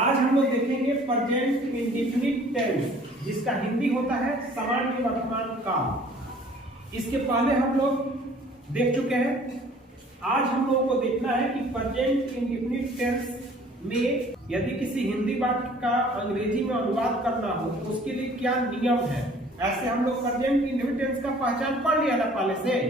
आज हम लोग देखेंगे प्रेजेंट इंडेफिनिट टेंस, जिसका हिंदी होता है सामान्य वर्तमान काल। इसके पहले हम लोग देख चुके हैं। आज हम लोगों को देखना है कि प्रेजेंट इंडेफिनिट टेंस में यदि किसी हिंदी वाक्य का अंग्रेजी में अनुवाद करना हो तो उसके लिए क्या नियम है। ऐसे हम लोग प्रेजेंट इंडेफिनिट टेंस का पहचान पढ़ लिया ना पहले से,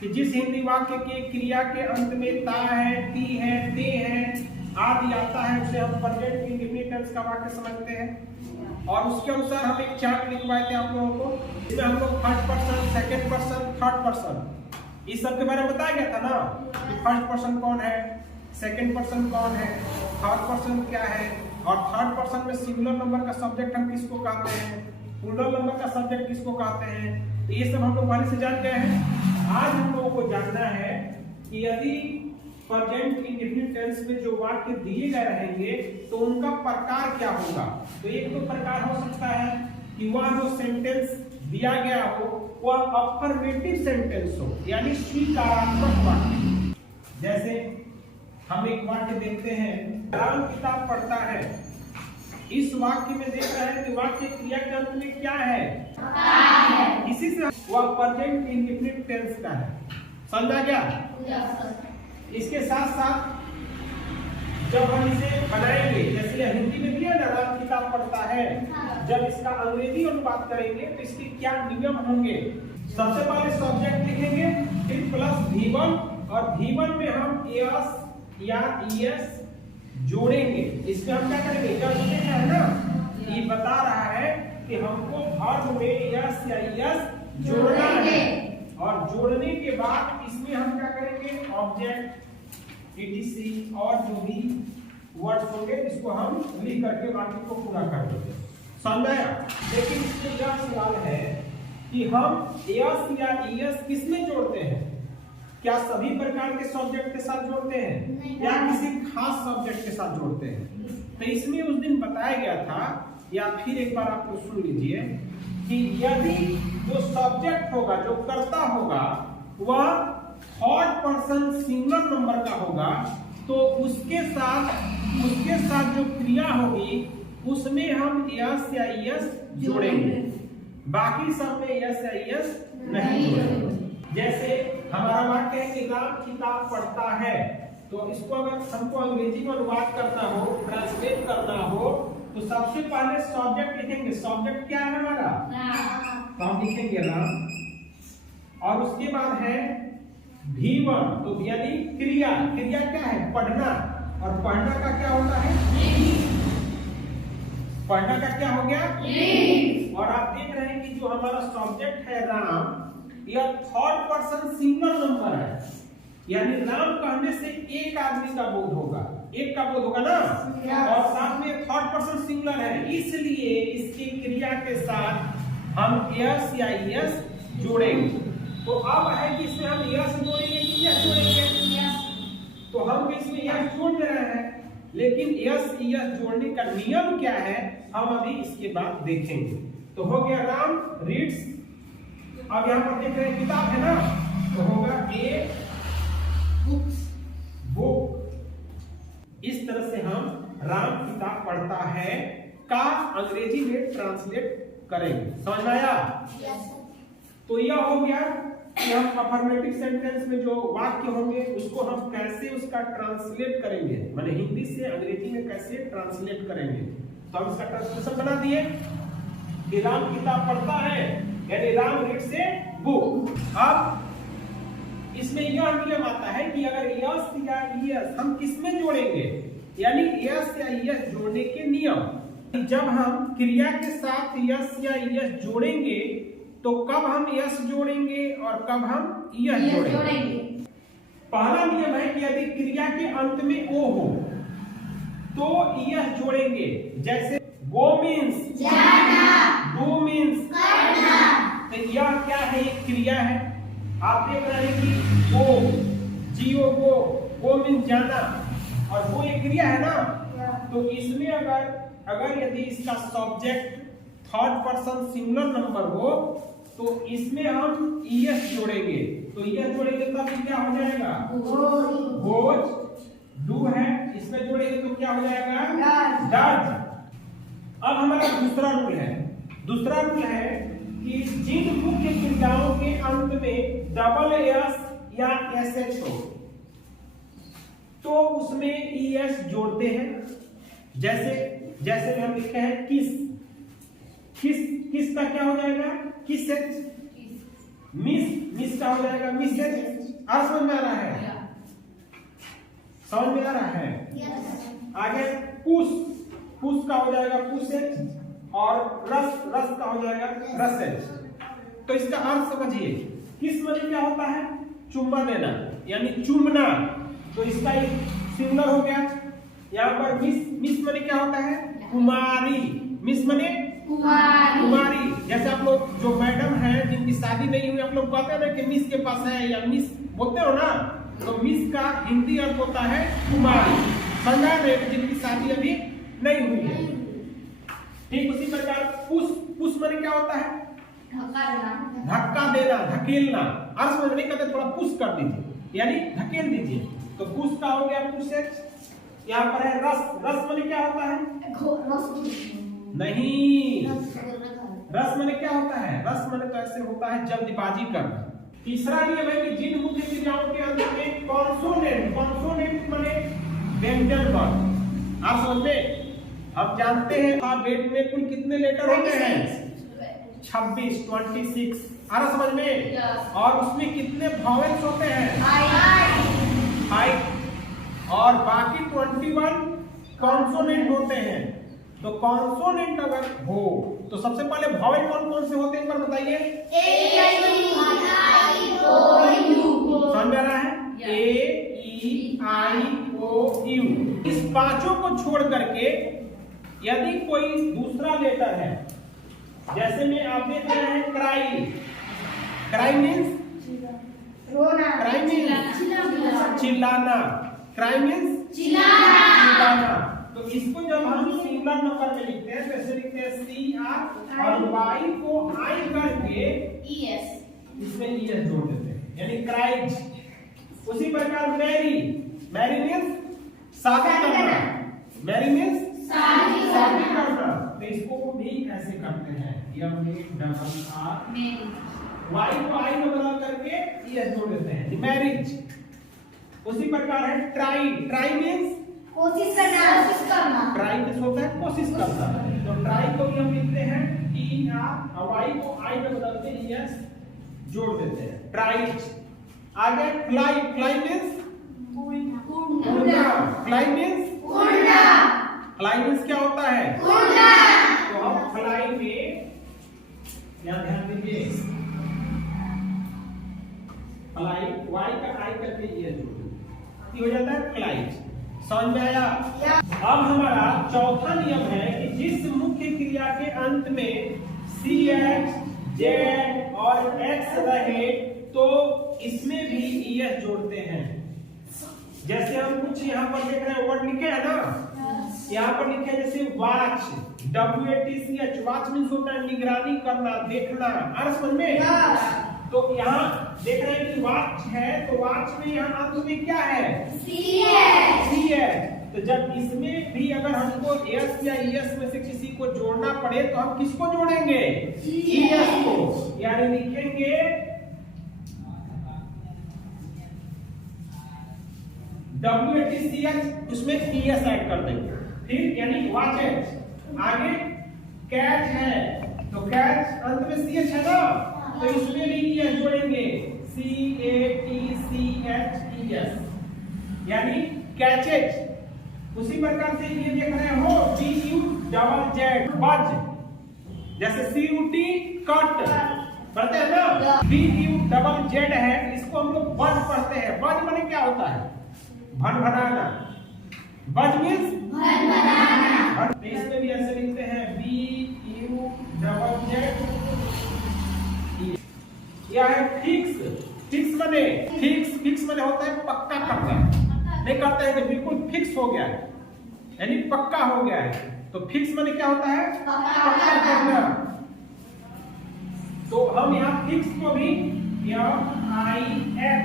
कि जिस हिंदी वाक्य के क्रिया के अंत में ता है, ती है, ते है आदि आता है उसे हम प्रेजेंट इंडेफिनिट टेंस का वाक्य समझते हैं। और उसके अनुसार हम एक चार्ट लिखवाए थे आप लोगों को, जिसमें हम लोग first person, second person, third person इस सब के बारे में बताया गया था ना, कि फर्स्ट पर्सन कौन है, सेकंड पर्सन कौन है, थर्ड पर्सन क्या है, और थर्ड पर्सन में सिंगुलर नंबर का सब्जेक्ट हम किसको कहते हैं, प्लूरल नंबर का सब्जेक्ट किसको कहते हैं। तो ये सब हम लोग पहले से जान गए हैं। आज हम लोगों को जानना है कि यदि प्रेजेंट इंडेफिनिट टेंस में जो वाक्य दिए गए रहेंगे तो उनका प्रकार क्या होगा। तो एक तो प्रकार हो सकता है कि वह जो सेंटेंस दिया गया हो वह अफर्मेटिव सेंटेंस हो, यानी स्वीकारात्मक वाक्य। जैसे हम एक वाक्य देखते हैं, राम किताब पढ़ता है। इस वाक्य में देख रहे हैं कि वाक्य क्रिया के अंत में क्या है, इसी से वह प्रेजेंट इंडेफिनिट टेंस का है। समझा क्या? इसके साथ साथ जब हम इसे बनाएंगे, जैसे यह हिंदी में दिया ना राम किताब पढ़ता है, जब इसका अंग्रेजी अनुवाद करेंगे तो इसके क्या नियम होंगे। सबसे पहले सब्जेक्ट लिखेंगे, फिर प्लस V1, और V1 में हम एस या ईएस जोड़ेंगे। इसमें हम क्या करेंगे, क्या है ना, ये बता रहा है कि हमको वर्ब में एस या ईएस जोड़ना है, और जोड़ने के बाद इसमें हम क्या करेंगे, ऑब्जेक्ट etc और जो भी वर्ड्स होंगे इसको हम लिख करके वाक्य को पूरा कर देंगे। समझाया? लेकिन इसमें यह सवाल है कि हम एस या ईएस किसमें जोड़ते हैं। क्या सभी प्रकार के सब्जेक्ट के साथ जोड़ते हैं या किसी खास सब्जेक्ट के साथ जोड़ते हैं। तो इसमें उस दिन बताया गया था, या फिर एक बार आप लोग सुन लीजिए, कि यदि जो सब्जेक्ट होगा, जो कर्ता होगा, वह थर्ड पर्सन सिंगुलर नंबर का होगा तो उसके साथ जो क्रिया होगी उसमें हम एस या ईएस जोड़ेंगे, बाकी सब में एस या ईएस नहीं जोड़ेंगे। जैसे हमारा वाक्य है कि राम किताब पढ़ता है, तो इसको अगर हमको अंग्रेजी में अनुवाद करना हो, ट्रांसलेट करना हो, तो सबसे पहले सब्जेक्ट लिखेंगे। सब्जेक्ट क्या है हमारा, तो हम लिखेंगे राम, और उसके बाद है V1, तो यानी क्रिया क्या है, पढ़ना, और पढ़ना का क्या होता है, पढ़ना का क्या हो गया, और आप देख रहे हैं कि जो हमारा सब्जेक्ट है राम, यह थर्ड पर्सन सिंगल नंबर है, यानी राम कहने से एक आदमी का बोध होगा, एक का बोध होगा ना, और साथ में थर्ड पर्सन सिंगुलर है, इसलिए इसकी क्रिया के साथ हम एस या ईएस जोड़ेंगे। तो अब है कि इसमें हम एस जोड़ेंगे कि एस जोड़ेंगे, तो हम इसमें एस जोड़ दे रहे हैं, लेकिन एस ईएस जोड़ने का नियम क्या है हम अभी इसके बाद देखेंगे। तो हो गया राम रीड्स, अब यहाँ पर देख रहे हैं किताब है ना, तो होगा ए बुक। इस तरह से हम राम किताब पढ़ता है का अंग्रेजी में ट्रांसलेट करेंगे। समझ आया? तो यह हो गया कि हम अफर्मेटिव सेंटेंस में जो वाक्य होंगे उसको हम कैसे उसका ट्रांसलेट करेंगे, माने हिंदी से अंग्रेजी में कैसे ट्रांसलेट करेंगे। तो हम इसका ट्रांसलेशन बना दिए कि राम किताब पढ़ता है, यानी राम रीड्स ए बुक। अब इसमें यह नियम आता है कि अगर यस या ईएस हम किसमें जोड़ेंगे, यानी यस या ईएस जोड़ने के नियम। जब हम क्रिया के साथ यस या ईएस जोड़ेंगे तो कब हम यस जोड़ेंगे और कब हम ईएस जोड़ेंगे। पहला नियम है कि यदि क्रिया के अंत में ओ हो तो ईएस जोड़ेंगे। जैसे गो मीन्स जाना, डू मीन्स करना, तो यह क्या है, एक क्रिया है। आप देख रहे हैं कि गो, जीओ गो मीन्स जाना, और वो एक क्रिया है ना, तो इसमें अगर यदि इसका subject third person singular number हो तो इसमें हम ईएस जोड़ेंगे। तो ईएस जोड़ेंगे तब क्या हो जाएगा, गोज, डू है, इसमें जोड़ेंगे तो क्या हो जाएगा, डज। अब हमारा दूसरा रूल है कि जिन मुख्य क्रियाओं के अंत में डबल एस या एस एच हो तो उसमें एस जोड़ते हैं। जैसे हम लिखते हैं किस का क्या हो जाएगा? किस एच। मिस का हो जाएगा मिस एच। समझ में आ रहा है? समझ में आ रहा है? आगे पुश का हो जाएगा पुश एच और रस का हो जाएगा रस एच। तो इसका अर्थ समझिए, किस माने क्या होता है? चुम्बन देना यानी चुम्बना, तो इसका एक सिंगल हो गया। यहाँ पर मिस माने क्या होता है? कुमारी। मिस माने कुमारी। जैसे आप लोग जो मैडम है जिनकी शादी नहीं हुई, आप लोग कहते हैं ना कि मिस के पास है या मिस बोलते हो ना, तो मिस का हिंदी अर्थ होता है कुमारी। समझा रहे? जिनकी शादी अभी नहीं हुई है। ठीक उसी प्रकार पुश माने क्या होता है? धक्का देना, धकेलना। अर्थ समझ नहीं करते, थोड़ा पुश कर दीजिए यानी धकेल दीजिए। तो पुश का हो गया पुश एच। यहाँ पर है रस माने क्या होता है? नहीं, रस माने क्या होता है? रस माने तो ऐसे होता है जल्दबाजी करना। तीसरा नियम है कि जिन मुख्य क्रियाओं के अंत में कॉन्सोनेंट माने व्यंजन वर्ण। आप समझ में, हम जानते हैं अल्फाबेट में कुल कितने लेटर होते हैं? 26। आ रहा समझ में? और उसमें कितने वॉवेल्स होते हैं? 5। और बाकी 21 कॉन्सोनेंट होते हैं। तो कॉन्सोनेंट अगर हो तो सबसे पहले वॉवेल कौन कौन से होते हैं, एक बार बताइए। समझ में आ रहा है? A-E-I-O-U। इस पांचों को छोड़ करके यदि कोई दूसरा लेटर है, जैसे में आप देख रहे हैं क्राई मीन्स चिल्लाना, क्राई मीन्स चिल्लाना। तो इसको जब हम सिंगल नंबर में लिखते हैं, जैसे लिखते हैं CR और Y को I करके इसमें ES जोड़ देते हैं यानी क्राइज। उसी प्रकार मैरी मीन्स शादी करना, मैरी मीन्स शादी करना। तो इसको भी ऐसे करते हैं, MARR। Y को I में बदल करके ES जोड़ देते हैं, मैरिज। उसी प्रकार है ट्राई मीन्स कोशिश करना। ट्राई मीन्स होता है कोशिश करना। तो ट्राई को भी हम लिखते हैं TR और Y को I में बदल के ES जोड़ देते हैं, ट्राइज। आगे फ्लाई मीन्स उड़ना, फ्लाई मीन्स क्या होता है? उड़ना। तो हम फ्लाई में यहां ध्यान दीजिए, फ्लाई Y का I करके ये जोड़ देते हो जाता है फ्लाइज। समझ में आया? अब हमारा चौथा नियम है कि जिस मुख्य क्रिया के अंत में CH, Z और X रहे तो इसमें भी ES जोड़ते हैं। जैसे हम कुछ यहाँ पर देख रहे हैं वर्ड लिखे है ना, यहाँ पर लिखे जैसे वॉच, WATCH। वॉच मीन्स होता है निगरानी करना, देखना। अर्थ समझ में? तो यहाँ देख रहे हैं कि वॉच है, तो वॉच में यहाँ अंत में क्या है? CH। तो जब इसमें भी अगर हमको S या ES में से किसी को जोड़ना पड़े तो हम किसको जोड़ेंगे? ES को। यानी लिखेंगे WATCH, उसमें ES ऐड कर देंगे। ठीक, यानी वॉच है। आगे कैच है, तो कैच अंत में CH है ना, तो इसमें भी ES जोड़ेंगे, CATCHES यानी कैचेज। उसी प्रकार से ये देख रहे हो BUZZ बज, जैसे CUT कट पढ़ते हैं ना, BUZZ है, इसको हम लोग बज पढ़ते हैं। बज माने क्या होता है? भनभनाना। बज मीन्स भनभनाना। तो इसमें भी ऐसे लिखते हैं BUZZ। यह है फिक्स माने होता है पक्का करना। नहीं करते हैं कि बिल्कुल फिक्स हो गया है यानी पक्का हो गया है। तो फिक्स माने क्या होता है? पक्का करना। तो हम यहाँ फिक्स को भी FIX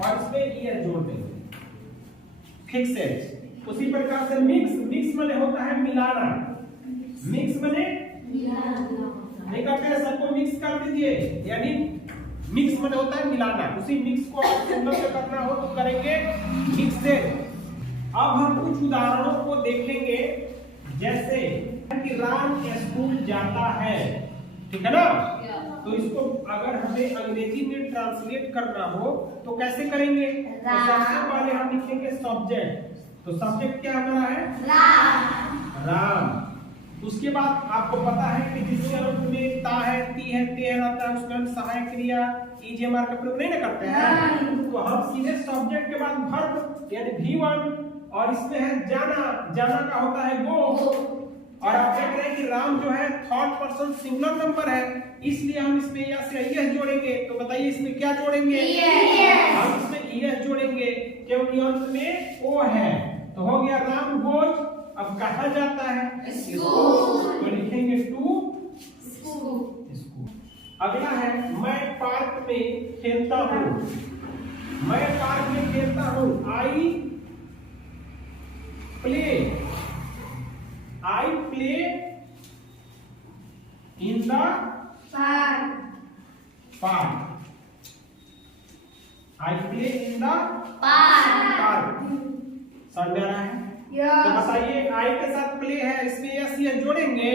और इसमें ES जोड़ देंगे, फिक्सेड। उसी प्रकार से मिक्स माने होता होता है मिलाना। मिक्स बने नहीं करते हैं, सबको मिक्स कर दीजिए, यानी मिक्स बने होता है मिलाना। उसी मिक्स को सिंबल से करना हो तो करेंगे मिक्स से। अब हम कुछ उदाहरणों को देखेंगे, जैसे कि राम स्कूल जाता है, ठीक है ना। तो इसको अगर हमें अंग्रेजी में ट्रांसलेट करना हो तो कैसे करेंगे? तो सबसे पहले हम लिखेंगे सब्जेक्ट। तो सब्जेक्ट क्या हमारा है? राम। उसके बाद आपको पता है कि जिसके अंत में ता है, ती है, ते रहता है, उसका सहायक क्रिया ईजेमार का प्रयोग नहीं ना करते हैं। तो हम सीधे सब्जेक्ट के बाद वर्ब यानी V1, और इसमें है जाना। जाना का होता है गो। और आप देख रहे हैं कि राम जो है थर्ड पर्सन सिंगुलर नंबर है, इसलिए हम इसमें यस या यस जोड़ेंगे। तो बताइए इसमें क्या जोड़ेंगे? हम इसमें यस जोड़ेंगे क्योंकि अंत में ओ है। तो हो गया राम गोज। अब कहा जाता है स्कूल, तो लिखेंगे टू स्कूल। अगला है मैं पार्क में खेलता हूँ। मैं पार्क में खेलता हूँ। I play in the park. I play in the park. समझ में आ रहा है? तो बताइए आई के साथ प्ले है, इसमें यस यस जोड़ेंगे?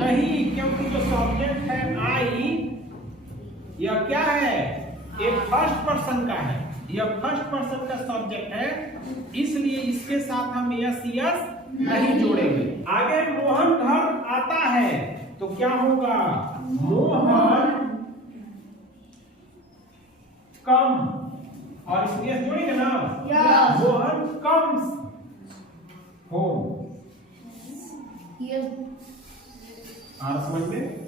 नहीं, क्योंकि जो सब्जेक्ट है आई, यह क्या है? एक फर्स्ट पर्सन का है, यह फर्स्ट पर्सन का सब्जेक्ट है, इसलिए इसके साथ हम यस यस नहीं जोड़ेंगे। आगे मोहन घर आता है, तो क्या होगा? मोहन कम, और इसमें यस जोड़ेंगे ना? Mohan comes home. समझ में?